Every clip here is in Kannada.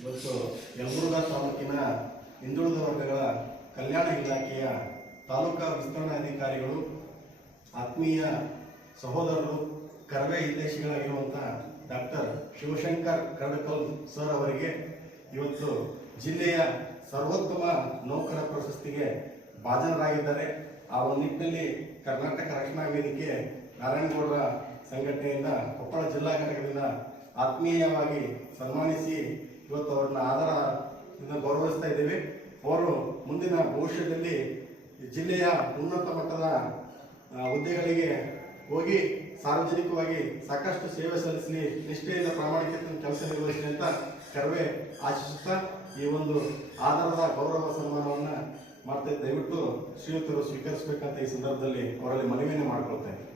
ಇವತ್ತು ಯಲಬುರ್ಗಾ ತಾಲೂಕಿನ ಹಿಂದುಳಿದ ವರ್ಗಗಳ ಕಲ್ಯಾಣ ಇಲಾಖೆಯ ತಾಲೂಕಾ ವಿಸ್ತರಣಾಧಿಕಾರಿಗಳು, ಆತ್ಮೀಯ ಸಹೋದರರು, ಕರವೇ ಹಿತೈಷಿಗಳಾಗಿರುವಂಥ ಡಾಕ್ಟರ್ ಶಿವಶಂಕರ್ ಕರ್ಡಕಲ್ ಸರ್ ಅವರಿಗೆ ಇವತ್ತು ಜಿಲ್ಲೆಯ ಸರ್ವೋತ್ತಮ ನೌಕರ ಪ್ರಶಸ್ತಿಗೆ ಭಾಜನರಾಗಿದ್ದಾರೆ. ಆ ಒಂದು ನಿಟ್ಟಿನಲ್ಲಿ ಕರ್ನಾಟಕ ರಕ್ಷಣಾ ವೇದಿಕೆ ನಾರಾಯಣಗೌಡರ ಸಂಘಟನೆಯಿಂದ ಕೊಪ್ಪಳ ಜಿಲ್ಲಾ ಘಟಕದಿಂದ ಆತ್ಮೀಯವಾಗಿ ಸನ್ಮಾನಿಸಿ ಇವತ್ತು ಅವರನ್ನ ಆಧಾರದಿಂದ ಗೌರವಿಸ್ತಾ ಇದ್ದೇವೆ. ಅವರು ಮುಂದಿನ ಭವಿಷ್ಯದಲ್ಲಿ ಜಿಲ್ಲೆಯ ಉನ್ನತ ಮಟ್ಟದ ಹುದ್ದೆಗಳಿಗೆ ಹೋಗಿ ಸಾರ್ವಜನಿಕವಾಗಿ ಸಾಕಷ್ಟು ಸೇವೆ ಸಲ್ಲಿಸಲಿ, ನಿಷ್ಠೆಯಿಂದ ಪ್ರಾಮಾಣಿಕತೆ ಕೆಲಸ ನಿರ್ವಹಿಸಲಿ ಅಂತ ಕರವೇ ಆಶಿಸುತ್ತಾ ಈ ಒಂದು ಆಧಾರದ ಗೌರವ ಸನ್ಮಾನವನ್ನು ಮಾಡ್ತಾ ದಯವಿಟ್ಟು ಶ್ರೀಯುತರು ಸ್ವೀಕರಿಸಬೇಕಂತ ಈ ಸಂದರ್ಭದಲ್ಲಿ ಅವರಲ್ಲಿ ಮನವಿಯನ್ನು ಮಾಡಿಕೊಳ್ತಾ ಇದ್ದೀನಿ.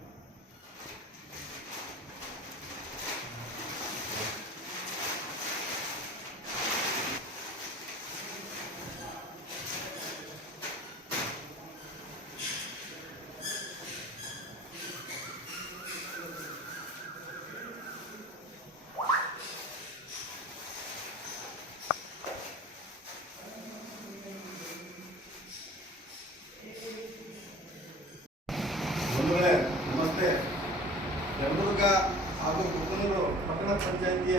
ನಮಸ್ತೆ. ಯಲಬುರ್ಗಾ ಹಾಗೂ ಕುಕನೂರು ಪಟ್ಟಣ ಪಂಚಾಯಿತಿಯ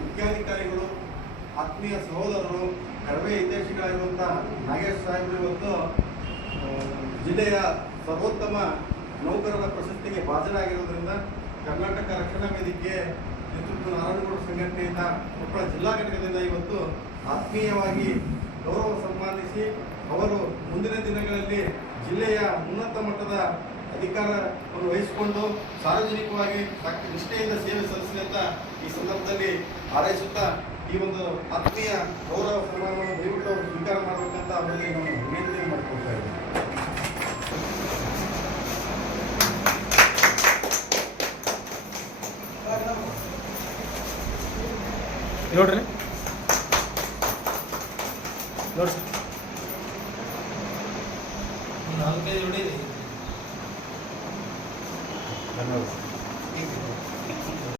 ಮುಖ್ಯಾಧಿಕಾರಿಗಳು, ಆತ್ಮೀಯ ಸಹೋದರರು, ಕರವೇ ಹಿತೈಷಿಗಳಾಗಿರುವಂಥ ನಾಗೇಶ್ ಸಾಹೇಬರು ಇವತ್ತು ಜಿಲ್ಲೆಯ ಸರ್ವೋತ್ತಮ ನೌಕರರ ಪ್ರಶಸ್ತಿಗೆ ಭಾಜನರಾಗಿರುವುದರಿಂದ ಕರ್ನಾಟಕ ರಕ್ಷಣಾ ವೇದಿಕೆ ನೇತೃತ್ವ ನಾರಾಯಣಗೌಡ ಸಂಘಟನೆಯಿಂದ ಕೊಪ್ಪಳ ಜಿಲ್ಲಾ ಘಟಕದಿಂದ ಇವತ್ತು ಆತ್ಮೀಯವಾಗಿ ಗೌರವ ಸನ್ಮಾನಿಸಿ ಅವರು ಮುಂದಿನ ದಿನಗಳಲ್ಲಿ ಜಿಲ್ಲೆಯ ಉನ್ನತ ಮಟ್ಟದ ಅಧಿಕಾರವನ್ನು ವಹಿಸಿಕೊಂಡು ಸಾರ್ವಜನಿಕವಾಗಿ ನಿಷ್ಠೆಯಿಂದ ಸೇವೆ ಸಲ್ಲಿಸಲಿ ಅಂತ ಈ ಸಂದರ್ಭದಲ್ಲಿ ಹಾರೈಸುತ್ತಾ ಈ ಒಂದು ಆತ್ಮೀಯ ಗೌರವ ಸನ್ಮಾನವನ್ನು ದಯವಿಟ್ಟು ಅವರು ಸ್ವೀಕಾರ ಮಾಡಬೇಕಂತ ಅವರಿಗೆ ನಾನು ವಿನಂತಿ ಮಾಡಿಕೊಳ್ತಾ ಇದ್ದೀನಿ. ನೋಡ್ರಿ ನೋಡಿ 4 ಹೊಡಿರಿ. ಧನ್ಯವಾದ.